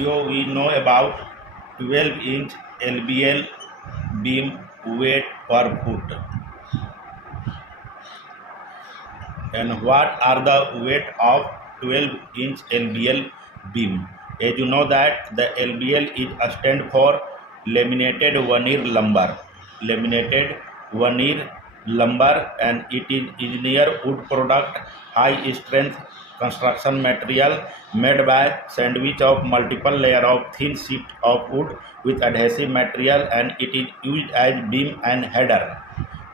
video we know about 12-inch LBL beam weight per foot. And what are the weight of 12-inch LBL beam? As you know that the LBL is a stand for laminated veneer lumber. Laminated veneer lumber, and it is engineered wood product, high strength construction material made by sandwich of multiple layer of thin sheet of wood with adhesive material, and it is used as beam and header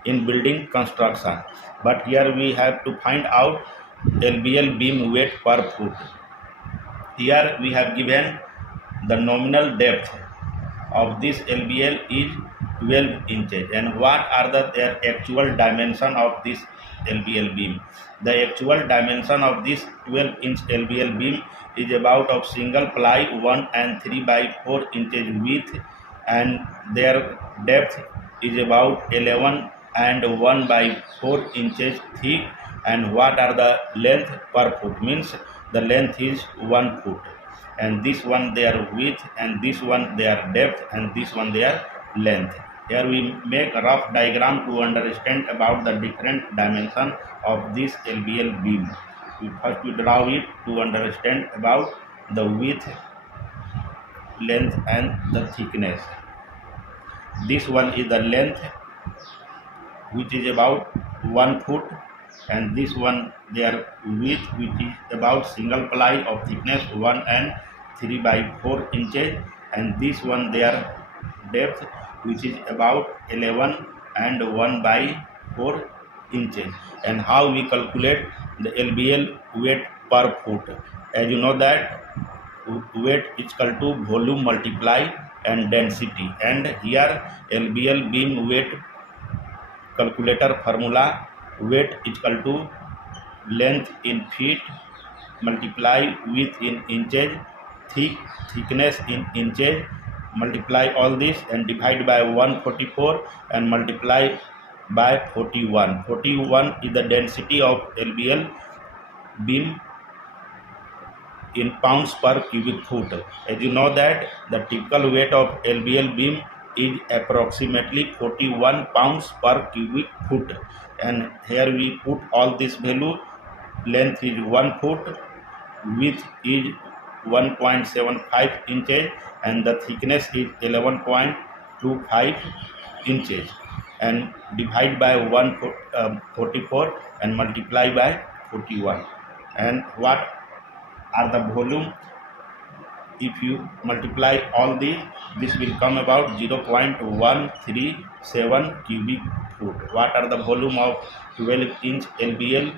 in building construction. But here we have to find out LBL beam weight per foot. Here we have given the nominal depth of this LBL is 12 inches, and what are their actual dimension of this LBL beam? The actual dimension of this 12-inch LBL beam is about of single ply 1 and 3 by 4 inches width, and their depth is about 11 and 1 by 4 inches thick. And what are the length per foot? Means the length is 1 foot, and this one their width, and this one their depth, and this one their length. Here we make a rough diagram to understand about the different dimension of this LBL beam. We first draw it to understand about the width, length, and the thickness. This one is the length, which is about 1 foot, and this one their width, which is about single ply of thickness 1 and 3 by 4 inches, and this one their depth, which is about 11 and 1 by 4 inches. And how we calculate the LBL weight per foot? As you know that weight is equal to volume multiply and density, and here LBL beam weight calculator formula: weight is equal to length in feet multiply width in inches, thickness in inches, multiply all this and divide by 144 and multiply by 41. 41 is the density of LBL beam in pounds per cubic foot. As you know that the typical weight of LBL beam is approximately 41 pounds per cubic foot, and here we put all this value. Length is 1 foot, width is 1.75 inches, and the thickness is 11.25 inches, and divide by 144 and multiply by 41. And what are the volume? If you multiply all these, this will come about 0.137 cubic foot. What are the volume of 12-inch LBL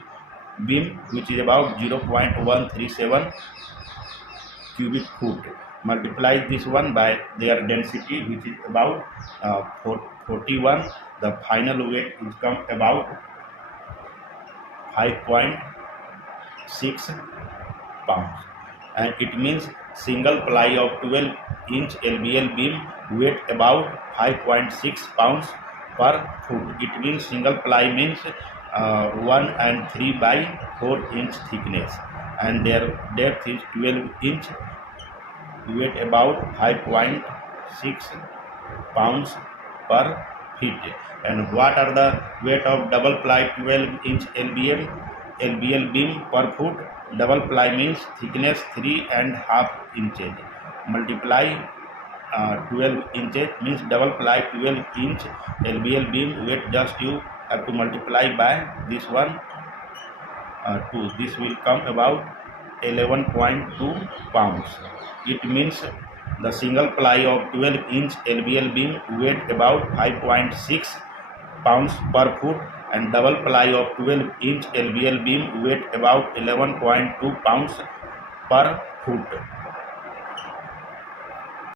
beam? Which is about 0.137 cubic foot. Multiply this one by their density, which is about 41. The final weight will come about 5.6 pounds, and it means single ply of 12-inch LBL beam weight about 5.6 pounds per foot. It means single ply means 1 and 3 by 4 inch thickness, and their depth is 12 inch, weight about 5.6 pounds per feet. And what are the weight of double ply 12-inch LBL beam per foot? Double ply means thickness 3.5 inches multiply 12 inches means double ply 12-inch LBL beam weight. Just you have to multiply by this one 2. This will come about 11.2 pounds. It means the single ply of 12-inch LBL beam weight about 5.6 pounds per foot, and double ply of 12-inch LBL beam weight about 11.2 pounds per foot.